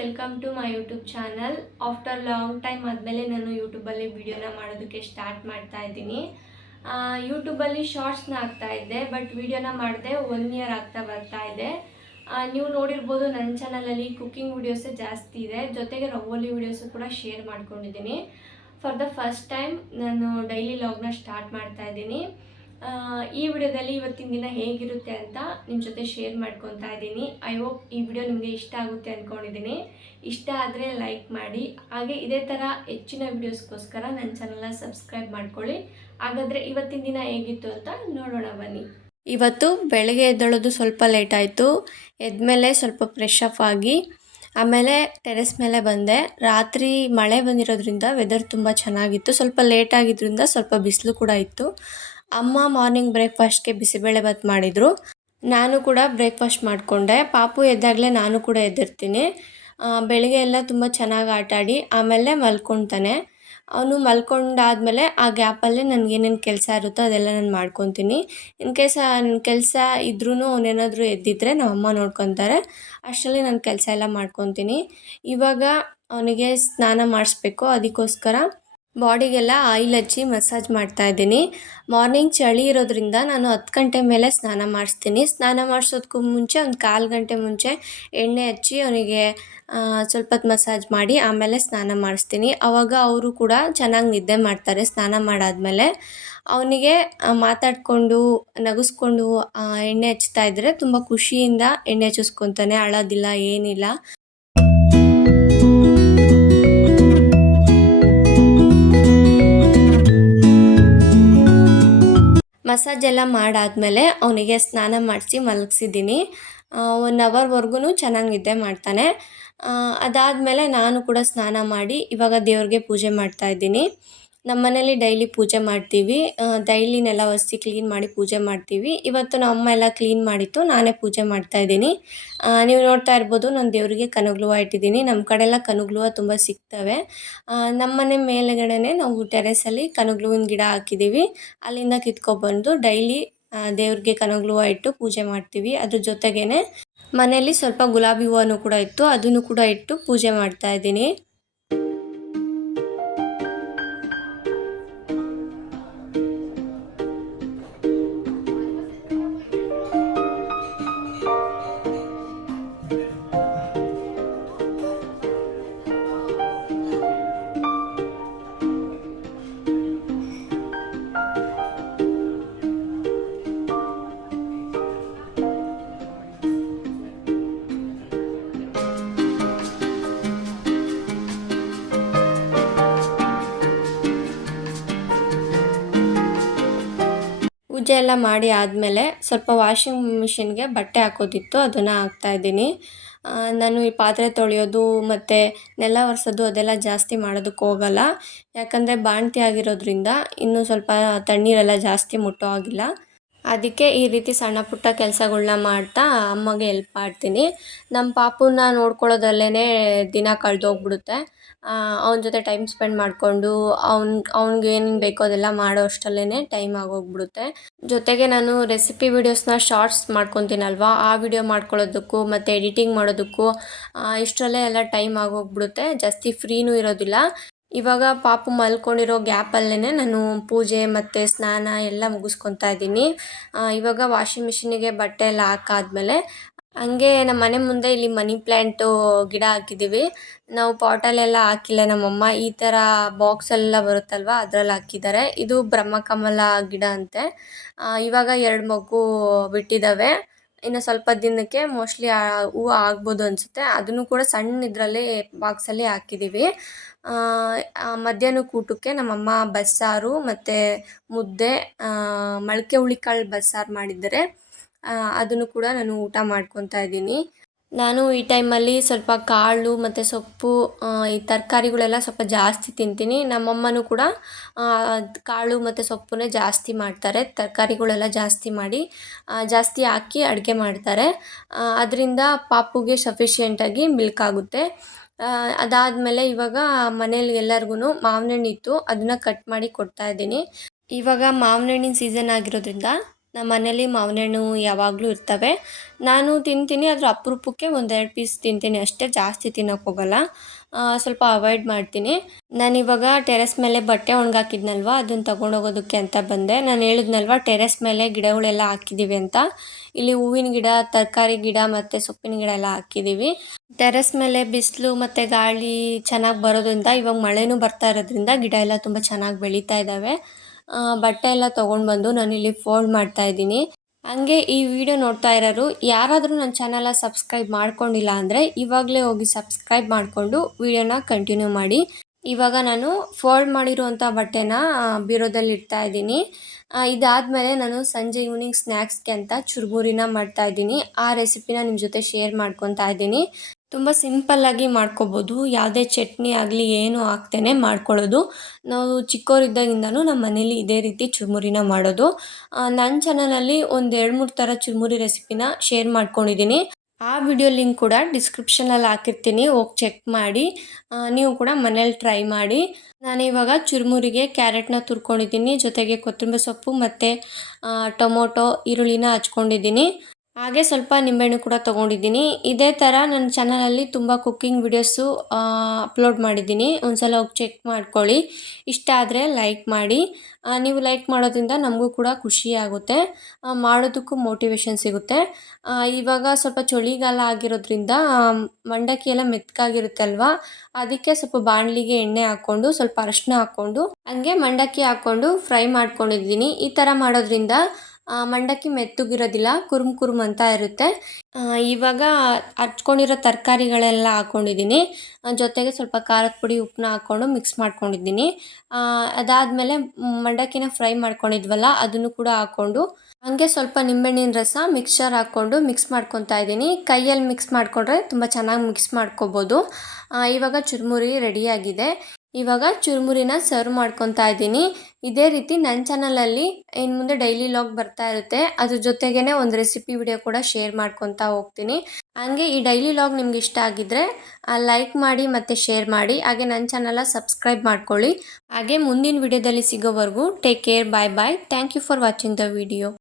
Welcome to my YouTube channel. After long time ಆದಮೇಲೆ ನಾನು ಯೂಟ್ಯೂಬಲ್ಲಿ ವಿಡಿಯೋನ ಮಾಡೋದಕ್ಕೆ ಸ್ಟಾರ್ಟ್ ಮಾಡ್ತಾ ಇದ್ದೀನಿ. ಯೂಟ್ಯೂಬಲ್ಲಿ ಶಾರ್ಟ್ಸ್ನ ಆಗ್ತಾ ಇದ್ದೆ, ಬಟ್ ವಿಡಿಯೋನ ಮಾಡಿದೆ 1 ಇಯರ್ ಆಗ್ತಾ ಬರ್ತಾ ಇದೆ. ನೀವು ನೋಡಿರ್ಬೋದು ನನ್ನ ಚಾನಲಲ್ಲಿ ಕುಕ್ಕಿಂಗ್ ವೀಡಿಯೋಸೇ ಜಾಸ್ತಿ ಇದೆ, ಜೊತೆಗೆ ರಂಗೋಲಿ ವೀಡಿಯೋಸು ಕೂಡ ಶೇರ್ ಮಾಡ್ಕೊಂಡಿದ್ದೀನಿ. ಫಾರ್ ದ ಫಸ್ಟ್ ಟೈಮ್ ನಾನು ಡೈಲಿ ಲಾಗ್ನ ಸ್ಟಾರ್ಟ್ ಮಾಡ್ತಾ ಇದ್ದೀನಿ. ಈ ವಿಡಿಯೋದಲ್ಲಿ ಇವತ್ತಿನ ದಿನ ಹೇಗಿರುತ್ತೆ ಅಂತ ನಿಮ್ಮ ಜೊತೆ ಶೇರ್ ಮಾಡ್ಕೊತಾ ಇದ್ದೀನಿ. ಐ ಹೋಪ್ ಈ ವಿಡಿಯೋ ನಿಮಗೆ ಇಷ್ಟ ಆಗುತ್ತೆ ಅಂದ್ಕೊಂಡಿದ್ದೀನಿ. ಇಷ್ಟ ಆದರೆ ಲೈಕ್ ಮಾಡಿ, ಹಾಗೆ ಇದೇ ಥರ ಹೆಚ್ಚಿನ ವಿಡಿಯೋಸ್ಗೋಸ್ಕರ ನನ್ನ ಚಾನಲ್ನ ಸಬ್ಸ್ಕ್ರೈಬ್ ಮಾಡ್ಕೊಳ್ಳಿ. ಹಾಗಾದರೆ ಇವತ್ತಿನ ದಿನ ಹೇಗಿತ್ತು ಅಂತ ನೋಡೋಣ ಬನ್ನಿ. ಇವತ್ತು ಬೆಳಗ್ಗೆ ಎದ್ದೇಳೋದು ಸ್ವಲ್ಪ ಲೇಟ್ ಆಯಿತು. ಎದ್ಮೇಲೆ ಸ್ವಲ್ಪ ಫ್ರೆಶ್ ಅಪ್ ಆಗಿ ಆಮೇಲೆ ಟೆರೆಸ್ ಮೇಲೆ ಬಂದೆ. ರಾತ್ರಿ ಮಳೆ ಬಂದಿರೋದ್ರಿಂದ ವೆದರ್ ತುಂಬ ಚೆನ್ನಾಗಿತ್ತು. ಸ್ವಲ್ಪ ಲೇಟ್ ಆಗಿದ್ದರಿಂದ ಸ್ವಲ್ಪ ಬಿಸಿಲು ಕೂಡ ಇತ್ತು. ಅಮ್ಮ ಮಾರ್ನಿಂಗ್ ಬ್ರೇಕ್ಫಾಸ್ಟ್ಗೆ ಬಿಸಿಬೇಳೆಭಾತ್ ಮಾಡಿದರು. ನಾನು ಕೂಡ ಬ್ರೇಕ್ಫಾಸ್ಟ್ ಮಾಡಿಕೊಂಡೆ. ಪಾಪು ಎದ್ದಾಗಲೇ ನಾನು ಕೂಡ ಎದ್ದಿರ್ತೀನಿ. ಬೆಳಗ್ಗೆ ಎಲ್ಲ ತುಂಬ ಚೆನ್ನಾಗಿ ಆಟಾಡಿ ಆಮೇಲೆ ಮಲ್ಕೊತಾನೆ. ಅವನು ಮಲ್ಕೊಂಡಾದಮೇಲೆ ಆ ಗ್ಯಾಪಲ್ಲಿ ನನಗೇನೇನು ಕೆಲಸ ಇರುತ್ತೋ ಅದೆಲ್ಲ ನಾನು ಮಾಡ್ಕೊತೀನಿ. ಇನ್ ಕೇಸ್ ನನ್ನ ಕೆಲಸ ಇದ್ರೂ ಅವನೇನಾದರೂ ಎದ್ದಿದ್ರೆ ನಮ್ಮಮ್ಮ ನೋಡ್ಕೊತಾರೆ. ಅಷ್ಟರಲ್ಲಿ ನನ್ನ ಕೆಲಸ ಎಲ್ಲ ಮಾಡ್ಕೊತೀನಿ. ಇವಾಗ ಅವನಿಗೆ ಸ್ನಾನ ಮಾಡಿಸ್ಬೇಕು, ಅದಕ್ಕೋಸ್ಕರ ಬಾಡಿಗೆಲ್ಲ ಆಯಿಲ್ ಹಚ್ಚಿ ಮಸಾಜ್ ಮಾಡ್ತಾಯಿದ್ದೀನಿ. ಮಾರ್ನಿಂಗ್ ಚಳಿ ಇರೋದ್ರಿಂದ ನಾನು 10 ಗಂಟೆ ಮೇಲೆ ಸ್ನಾನ ಮಾಡಿಸ್ತೀನಿ. ಸ್ನಾನ ಮಾಡಿಸೋದಕ್ಕೂ ಮುಂಚೆ ಒಂದು 1/4 ಗಂಟೆ ಮುಂಚೆ ಎಣ್ಣೆ ಹಚ್ಚಿ ಅವನಿಗೆ ಸ್ವಲ್ಪ ಹೊತ್ತು ಮಸಾಜ್ ಮಾಡಿ ಆಮೇಲೆ ಸ್ನಾನ ಮಾಡಿಸ್ತೀನಿ. ಆವಾಗ ಅವರು ಕೂಡ ಚೆನ್ನಾಗಿ ನಿದ್ದೆ ಮಾಡ್ತಾರೆ. ಸ್ನಾನ ಮಾಡಾದಮೇಲೆ ಅವನಿಗೆ ಮಾತಾಡಿಕೊಂಡು ನಗಿಸ್ಕೊಂಡು ಎಣ್ಣೆ ಹಚ್ತಾ ಇದ್ದರೆ ತುಂಬ ಖುಷಿಯಿಂದ ಎಣ್ಣೆ ಹಚ್ಚಿಸ್ಕೊತಾನೆ, ಅಳೋದಿಲ್ಲ ಏನಿಲ್ಲ. ಮಸಾಜ್ ಎಲ್ಲ ಮಾಡಾದಮೇಲೆ ಅವನಿಗೆ ಸ್ನಾನ ಮಾಡಿಸಿ ಮಲಗಿಸಿದ್ದೀನಿ. 1 ಅವರ್ವರೆಗೂ ಚೆನ್ನಾಗಿ ನಿದ್ದೆ ಮಾಡ್ತಾನೆ. ಅದಾದಮೇಲೆ ನಾನು ಕೂಡ ಸ್ನಾನ ಮಾಡಿ ಇವಾಗ ದೇವ್ರಿಗೆ ಪೂಜೆ ಮಾಡ್ತಾಯಿದ್ದೀನಿ. ನಮ್ಮ ಮನೇಲಿ ಡೈಲಿ ಪೂಜೆ ಮಾಡ್ತೀವಿ. ಡೈಲಿ ನೆಲ ಒರೆಸಿ ಕ್ಲೀನ್ ಮಾಡಿ ಪೂಜೆ ಮಾಡ್ತೀವಿ. ಇವತ್ತು ನಮ್ಮ ಅಮ್ಮ ಎಲ್ಲ ಕ್ಲೀನ್ ಮಾಡಿತ್ತು, ನಾನೇ ಪೂಜೆ ಮಾಡ್ತಾಯಿದ್ದೀನಿ. ನೀವು ನೋಡ್ತಾ ಇರ್ಬೋದು, ನಾನು ದೇವರಿಗೆ ಕನಗಲೂವ ಇಟ್ಟಿದ್ದೀನಿ. ನಮ್ಮ ಕಡೆ ಎಲ್ಲ ಕನಗಲೂವ ತುಂಬ ಸಿಗ್ತವೆ. ನಮ್ಮ ಮನೆ ಮೇಲ್ಗಡೆನೇ ನಾವು ಟೆರೆಸಲ್ಲಿ ಕನಗಲೂವಿನ ಗಿಡ ಹಾಕಿದ್ದೀವಿ. ಅಲ್ಲಿಂದ ಕಿತ್ಕೊಬಂದು ಡೈಲಿ ದೇವ್ರಿಗೆ ಕನಗಲೂವ ಇಟ್ಟು ಪೂಜೆ ಮಾಡ್ತೀವಿ. ಅದ್ರ ಜೊತೆಗೇ ಮನೆಯಲ್ಲಿ ಸ್ವಲ್ಪ ಗುಲಾಬಿ ಹೂವನೂ ಕೂಡ ಇತ್ತು, ಅದನ್ನು ಕೂಡ ಇಟ್ಟು ಪೂಜೆ ಮಾಡ್ತಾಯಿದ್ದೀನಿ. ಪೂಜೆ ಎಲ್ಲ ಮಾಡಿ ಆದಮೇಲೆ ಸ್ವಲ್ಪ ವಾಷಿಂಗ್ ಮಿಷಿನ್ಗೆ ಬಟ್ಟೆ ಹಾಕೋದಿತ್ತು, ಅದನ್ನು ಹಾಕ್ತಾಯಿದ್ದೀನಿ. ನಾನು ಈ ಪಾತ್ರೆ ತೊಳೆಯೋದು ಮತ್ತು ನೆಲ ಒರೆಸೋದು ಅದೆಲ್ಲ ಜಾಸ್ತಿ ಮಾಡೋದಕ್ಕೆ ಹೋಗಲ್ಲ. ಯಾಕಂದರೆ ಬಾಣಂತಿ ಆಗಿರೋದ್ರಿಂದ ಇನ್ನೂ ಸ್ವಲ್ಪ ತಣ್ಣೀರೆಲ್ಲ ಜಾಸ್ತಿ ಮುಟ್ಟೋ ಆಗಿಲ್ಲ. ಅದಕ್ಕೆ ಈ ರೀತಿ ಸಣ್ಣ ಪುಟ್ಟ ಕೆಲಸಗಳ್ನ ಮಾಡ್ತಾ ಅಮ್ಮಗೆ ಹೆಲ್ಪ್ ಮಾಡ್ತೀನಿ. ನಮ್ಮ ಪಾಪುನ ನೋಡ್ಕೊಳ್ಳೋದಲ್ಲೇ ದಿನ ಕಳೆದೋಗ್ಬಿಡುತ್ತೆ. ಅವನ ಜೊತೆ ಟೈಮ್ ಸ್ಪೆಂಡ್ ಮಾಡಿಕೊಂಡು ಅವ್ನಿಗೆ ಏನೇನು ಬೇಕೋ ಅದೆಲ್ಲ ಮಾಡೋ ಅಷ್ಟರಲ್ಲೇ ಟೈಮ್ ಆಗೋಗ್ಬಿಡುತ್ತೆ. ಜೊತೆಗೆ ನಾನು ರೆಸಿಪಿ ವೀಡಿಯೋಸ್ನ ಶಾರ್ಟ್ಸ್ ಮಾಡ್ಕೊತೀನಲ್ವ, ಆ ವಿಡಿಯೋ ಮಾಡ್ಕೊಳ್ಳೋದಕ್ಕೂ ಮತ್ತು ಎಡಿಟಿಂಗ್ ಮಾಡೋದಕ್ಕೂ ಇಷ್ಟರಲ್ಲೇ ಎಲ್ಲ ಟೈಮ್ ಆಗೋಗ್ಬಿಡುತ್ತೆ. ಜಾಸ್ತಿ ಫ್ರೀನೂ ಇರೋದಿಲ್ಲ. ಇವಾಗ ಪಾಪು ಮಲ್ಕೊಂಡಿರೋ ಗ್ಯಾಪಲ್ಲೇ ನಾನು ಪೂಜೆ ಮತ್ತು ಸ್ನಾನ ಎಲ್ಲ ಮುಗಿಸ್ಕೊತಾ ಇದ್ದೀನಿ. ಇವಾಗ ವಾಷಿಂಗ್ ಮಿಷಿನಿಗೆ ಬಟ್ಟೆ ಎಲ್ಲ ಹಾಕಾದ್ಮೇಲೆ ಹಂಗೆ ನಮ್ಮ ಮನೆ ಮುಂದೆ ಇಲ್ಲಿ ಮನಿ ಪ್ಲ್ಯಾಂಟು ಗಿಡ ಹಾಕಿದ್ದೀವಿ. ನಾವು ಪಾಟಲ್ಲೆಲ್ಲ ಹಾಕಿಲ್ಲ, ನಮ್ಮಮ್ಮ ಈ ಥರ ಬಾಕ್ಸೆಲ್ಲ ಬರುತ್ತಲ್ವ ಅದರಲ್ಲಿ ಹಾಕಿದ್ದಾರೆ. ಇದು ಬ್ರಹ್ಮಕಮಲ ಗಿಡ ಅಂತೆ. ಇವಾಗ 2 ಮಗು ಬಿಟ್ಟಿದ್ದಾವೆ. ಇನ್ನು ಸ್ವಲ್ಪ ದಿನಕ್ಕೆ ಮೋಸ್ಟ್ಲಿ ಹೂವು ಆಗ್ಬೋದು ಅನಿಸುತ್ತೆ. ಅದನ್ನು ಕೂಡ ಸಣ್ಣ ಇದರಲ್ಲಿ ಬಾಕ್ಸಲ್ಲಿ ಹಾಕಿದ್ದೀವಿ. ಮಧ್ಯಾಹ್ನಕ್ಕೆ ಊಟಕ್ಕೆ ನಮ್ಮಮ್ಮ ಬಸ್ಸಾರು ಮತ್ತು ಮುದ್ದೆ, ಮೊಳಕೆ ಹುಳಿಕಾಳು ಬಸ್ಸಾರು ಮಾಡಿದ್ದಾರೆ. ಅದನ್ನು ಕೂಡ ನಾನು ಊಟ ಮಾಡ್ಕೊತಾ ಇದ್ದೀನಿ. ನಾನು ಈ ಟೈಮಲ್ಲಿ ಸ್ವಲ್ಪ ಕಾಳು ಮತ್ತು ಸೊಪ್ಪು, ಈ ತರಕಾರಿಗಳೆಲ್ಲ ಸ್ವಲ್ಪ ಜಾಸ್ತಿ ತಿಂತೀನಿ. ನಮ್ಮಮ್ಮನೂ ಕೂಡ ಕಾಳು ಮತ್ತು ಸೊಪ್ಪನ್ನೇ ಜಾಸ್ತಿ ಮಾಡ್ತಾರೆ. ತರಕಾರಿಗಳೆಲ್ಲ ಜಾಸ್ತಿ ಮಾಡಿ ಜಾಸ್ತಿ ಹಾಕಿ ಅಡುಗೆ ಮಾಡ್ತಾರೆ. ಅದರಿಂದ ಪಾಪುಗೆ ಸಫಿಷಿಯೆಂಟಾಗಿ ಮಿಲ್ಕ್ ಆಗುತ್ತೆ. ಅದಾದಮೇಲೆ ಇವಾಗ ಮನೇಲಿ ಎಲ್ಲರಿಗೂ ಮಾವಿನ ಹಣ್ಣು ಇತ್ತು, ಅದನ್ನು ಕಟ್ ಮಾಡಿ ಕೊಡ್ತಾಯಿದ್ದೀನಿ. ಇವಾಗ ಮಾವಿನ ಹಣ್ಣಿನ ಸೀಸನ್ ಆಗಿರೋದ್ರಿಂದ ನಮ್ಮ ಮನೇಲಿ ಮಾವಿನ ಹಣ್ಣು ಯಾವಾಗಲೂ ಇರ್ತವೆ. ನಾನು ತಿಂತೀನಿ, ಆದರೆ ಅಪರೂಪಕ್ಕೆ ಒಂದೆರಡು ಪೀಸ್ ತಿಂತೀನಿ ಅಷ್ಟೇ, ಜಾಸ್ತಿ ತಿನ್ನೋಕೆ ಹೋಗಲ್ಲ. ಸ್ವಲ್ಪ ಅವಾಯ್ಡ್ ಮಾಡ್ತೀನಿ. ನಾನಿವಾಗ ಟೆರೆಸ್ ಮೇಲೆ ಬಟ್ಟೆ ಒಣಗಾಕಿದ್ನಲ್ವ, ಅದನ್ನು ತೊಗೊಂಡೋಗೋದಕ್ಕೆ ಅಂತ ಬಂದೆ. ನಾನು ಹೇಳಿದ್ನಲ್ವ ಟೆರೆಸ್ ಮೇಲೆ ಗಿಡಗಳೆಲ್ಲ ಹಾಕಿದ್ದೀವಿ ಅಂತ. ಇಲ್ಲಿ ಹೂವಿನ ಗಿಡ, ತರಕಾರಿ ಗಿಡ ಮತ್ತು ಸೊಪ್ಪಿನ ಗಿಡ ಎಲ್ಲ ಹಾಕಿದ್ದೀವಿ. ಟೆರೆಸ್ ಮೇಲೆ ಬಿಸಿಲು ಮತ್ತು ಗಾಳಿ ಚೆನ್ನಾಗಿ ಬರೋದ್ರಿಂದ, ಇವಾಗ ಮಳೆನೂ ಬರ್ತಾ ಇರೋದ್ರಿಂದ ಗಿಡ ಎಲ್ಲ ತುಂಬ ಚೆನ್ನಾಗಿ ಬೆಳೀತಾ ಇದ್ದಾವೆ. ಬಟ್ಟೆ ಎಲ್ಲ ತೊಗೊಂಡು ಬಂದು ನಾನಿಲ್ಲಿ ಫೋಲ್ಡ್ ಮಾಡ್ತಾ ಇದ್ದೀನಿ. ಹಂಗೆ ಈ ವಿಡಿಯೋ ನೋಡ್ತಾ ಇರೋರು ಯಾರಾದರೂ ನನ್ನ ಚಾನಲ್ನ ಸಬ್ಸ್ಕ್ರೈಬ್ ಮಾಡ್ಕೊಂಡಿಲ್ಲ ಅಂದರೆ ಇವಾಗಲೇ ಹೋಗಿ ಸಬ್ಸ್ಕ್ರೈಬ್ ಮಾಡಿಕೊಂಡು ವಿಡಿಯೋನ ಕಂಟಿನ್ಯೂ ಮಾಡಿ. ಇವಾಗ ನಾನು ಫೋಲ್ಡ್ ಮಾಡಿರುವಂಥ ಬಟ್ಟೆನ ಬೀರೋದಲ್ಲಿ ಇಡ್ತಾ ಇದ್ದೀನಿ. ಇದಾದಮೇಲೆ ನಾನು ಸಂಜೆ ಈವ್ನಿಂಗ್ ಸ್ನ್ಯಾಕ್ಸ್ಗೆ ಅಂತ ಚುರುಮುರಿನ ಮಾಡ್ತಾಯಿದ್ದೀನಿ. ಆ ರೆಸಿಪಿನ ನಿಮ್ಮ ಜೊತೆ ಶೇರ್ ಮಾಡ್ಕೊತಾ ಇದ್ದೀನಿ. ತುಂಬ ಸಿಂಪಲ್ಲಾಗಿ ಮಾಡ್ಕೊಬೋದು. ಯಾವುದೇ ಚಟ್ನಿ ಆಗಲಿ ಏನೂ ಹಾಕ್ದೇನೆ ಮಾಡ್ಕೊಳ್ಳೋದು. ನಾವು ಚಿಕ್ಕವರಿದ್ದಾಗಿಂದನೂ ನಮ್ಮ ಮನೇಲಿ ಇದೇ ರೀತಿ ಚುರುಮುರಿನ ಮಾಡೋದು. ನನ್ನ ಚಾನಲಲ್ಲಿ ಒಂದು 2-3 ಥರ ಚುರುಮುರಿ ರೆಸಿಪಿನ ಶೇರ್ ಮಾಡ್ಕೊಂಡಿದ್ದೀನಿ. ಆ ವಿಡಿಯೋ ಲಿಂಕ್ ಕೂಡ ಡಿಸ್ಕ್ರಿಪ್ಷನಲ್ಲಿ ಹಾಕಿರ್ತೀನಿ, ಹೋಗಿ ಚೆಕ್ ಮಾಡಿ. ನೀವು ಕೂಡ ಮನೇಲಿ ಟ್ರೈ ಮಾಡಿ. ನಾನಿವಾಗ ಚುರುಮುರಿಗೆ ಕ್ಯಾರೆಟ್ನ ತುರ್ಕೊಂಡಿದ್ದೀನಿ, ಜೊತೆಗೆ ಕೊತ್ತಂಬರಿ ಸೊಪ್ಪು ಮತ್ತು ಟೊಮೊಟೊ, ಈರುಳ್ಳಿನ ಹಚ್ಕೊಂಡಿದ್ದೀನಿ. ಹಾಗೆ ಸ್ವಲ್ಪ ನಿಂಬೆಹಣ್ಣು ಕೂಡ ತೊಗೊಂಡಿದ್ದೀನಿ. ಇದೇ ಥರ ನನ್ನ ಚಾನಲಲ್ಲಿ ತುಂಬ ಕುಕ್ಕಿಂಗ್ ವಿಡಿಯೋಸು ಅಪ್ಲೋಡ್ ಮಾಡಿದ್ದೀನಿ. ಒಂದ್ಸಲ ಹೋಗಿ ಚೆಕ್ ಮಾಡ್ಕೊಳ್ಳಿ. ಇಷ್ಟ ಆದರೆ ಲೈಕ್ ಮಾಡಿ. ನೀವು ಲೈಕ್ ಮಾಡೋದ್ರಿಂದ ನಮಗೂ ಕೂಡ ಖುಷಿ ಆಗುತ್ತೆ, ಮಾಡೋದಕ್ಕೂ ಮೋಟಿವೇಶನ್ ಸಿಗುತ್ತೆ. ಇವಾಗ ಸ್ವಲ್ಪ ಚಳಿಗಾಲ ಆಗಿರೋದ್ರಿಂದ ಮಂಡಕ್ಕಿ ಎಲ್ಲ ಮೆತ್ತಗಾಗಿರುತ್ತೆ ಅಲ್ವಾ, ಅದಕ್ಕೆ ಸ್ವಲ್ಪ ಬಾಣಲಿಗೆ ಎಣ್ಣೆ ಹಾಕ್ಕೊಂಡು ಸ್ವಲ್ಪ ಅರಿಶಿನ ಹಾಕ್ಕೊಂಡು ಹಂಗೆ ಮಂಡಕ್ಕಿ ಹಾಕ್ಕೊಂಡು ಫ್ರೈ ಮಾಡ್ಕೊಂಡಿದ್ದೀನಿ. ಈ ಥರ ಮಾಡೋದ್ರಿಂದ ಮಂಡಕ್ಕಿ ಮೆತ್ತಗಿರೋದಿಲ್ಲ, ಕುರುಮ್ ಅಂತ ಇರುತ್ತೆ. ಇವಾಗ ಹಚ್ಕೊಂಡಿರೋ ತರಕಾರಿಗಳೆಲ್ಲ ಹಾಕ್ಕೊಂಡಿದ್ದೀನಿ. ಜೊತೆಗೆ ಸ್ವಲ್ಪ ಖಾರದ ಪುಡಿ, ಉಪ್ಪನ್ನ ಹಾಕ್ಕೊಂಡು ಮಿಕ್ಸ್ ಮಾಡ್ಕೊಂಡಿದ್ದೀನಿ. ಅದಾದಮೇಲೆ ಮಂಡಕ್ಕಿನ ಫ್ರೈ ಮಾಡ್ಕೊಂಡಿದ್ವಲ್ಲ ಅದನ್ನು ಕೂಡ ಹಾಕ್ಕೊಂಡು ಹಂಗೆ ಸ್ವಲ್ಪ ನಿಂಬೆಹಣ್ಣಿನ ರಸ, ಮಿಕ್ಸ್ಚರ್ ಹಾಕ್ಕೊಂಡು ಮಿಕ್ಸ್ ಮಾಡ್ಕೊತಾ ಇದ್ದೀನಿ. ಕೈಯಲ್ಲಿ ಮಿಕ್ಸ್ ಮಾಡಿಕೊಂಡ್ರೆ ತುಂಬ ಚೆನ್ನಾಗಿ ಮಿಕ್ಸ್ ಮಾಡ್ಕೊಬೋದು. ಇವಾಗ ಚುರುಮುರಿ ರೆಡಿಯಾಗಿದೆ. ಇವಾಗ ಚುರುಮುರಿನ ಸರ್ವ್ ಮಾಡ್ಕೊತಾ ಇದ್ದೀನಿ. ಇದೇ ರೀತಿ ನನ್ನ ಚಾನಲಲ್ಲಿ ಇನ್ನು ಮುಂದೆ ಡೈಲಿ ಲಾಗ್ ಬರ್ತಾ ಇರುತ್ತೆ. ಅದ್ರ ಜೊತೆಗೇ ಒಂದು ರೆಸಿಪಿ ವಿಡಿಯೋ ಕೂಡ ಶೇರ್ ಮಾಡ್ಕೊತಾ ಹೋಗ್ತೀನಿ. ಹಾಗೆ ಈ ಡೈಲಿ ಲಾಗ್ ನಿಮ್ಗೆ ಇಷ್ಟ ಆಗಿದ್ದರೆ ಲೈಕ್ ಮಾಡಿ ಮತ್ತು ಶೇರ್ ಮಾಡಿ. ಹಾಗೆ ನನ್ನ ಚಾನಲ್ನ ಸಬ್ಸ್ಕ್ರೈಬ್ ಮಾಡ್ಕೊಳ್ಳಿ. ಹಾಗೆ ಮುಂದಿನ ವಿಡಿಯೋದಲ್ಲಿ ಸಿಗೋವರೆಗೂ take care, bye bye. Thank you for watching the video.